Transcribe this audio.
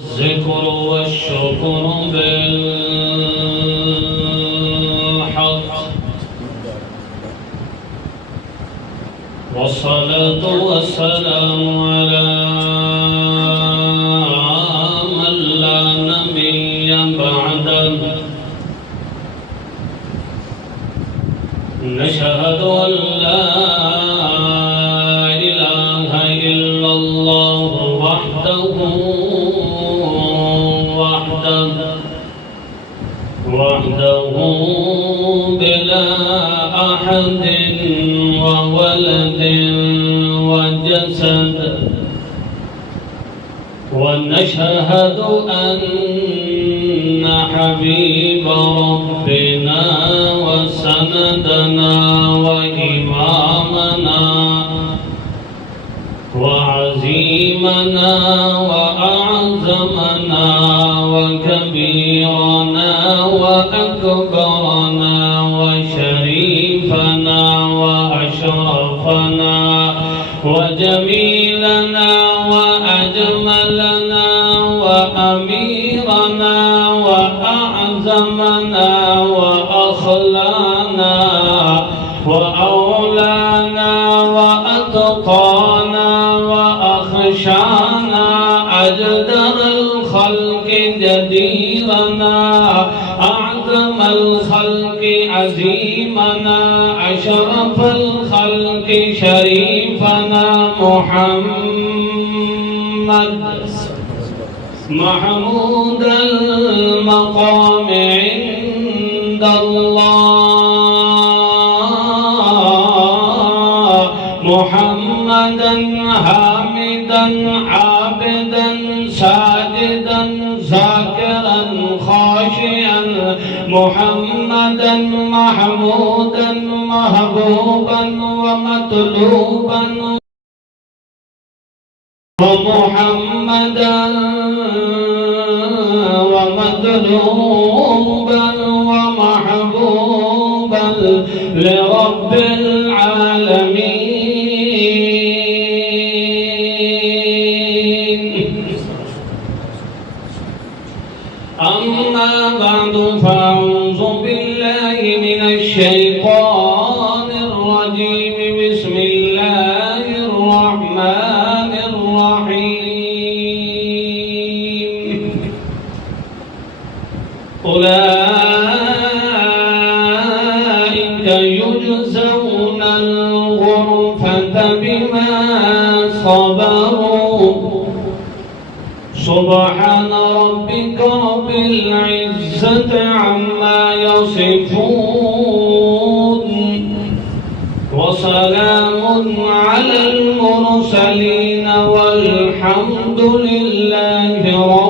الذكر والشكر بالحق والصلاة والسلام على من لا نبي بعده نشهد أن لا إله إلا الله وحده بلا أحد وولد وجسد ونشهد أن حبيب ربنا وسندنا وإمامنا وعزيمنا وأعظمنا وكبيرنا وأكبرنا وشريفنا وأشرفنا وجميلنا وأجملنا وأميرنا وأعظمنا وأخلانا وأولانا وأتقانا وأخشانا أجدر الخلق جديرنا أعظم الخلق عزيمنا أشرف الخلق شريفنا محمد محمود المقام عند الله محمدا حامدا عابدا ساجدا ذاكرا خاشعا محمدا محمودا محبوبا ومطلوبا ومحمدا ومطلوبا ومحبوبا لرب العالمين. أما بعد فأعوذ بالله من الشيطان الرجيم. بسم الله الرحمن الرحيم. أولئك يجزون الغرفة بما صبروا سبحان ربك رب العزة عما يصفون وسلام على المرسلين والحمد لله رب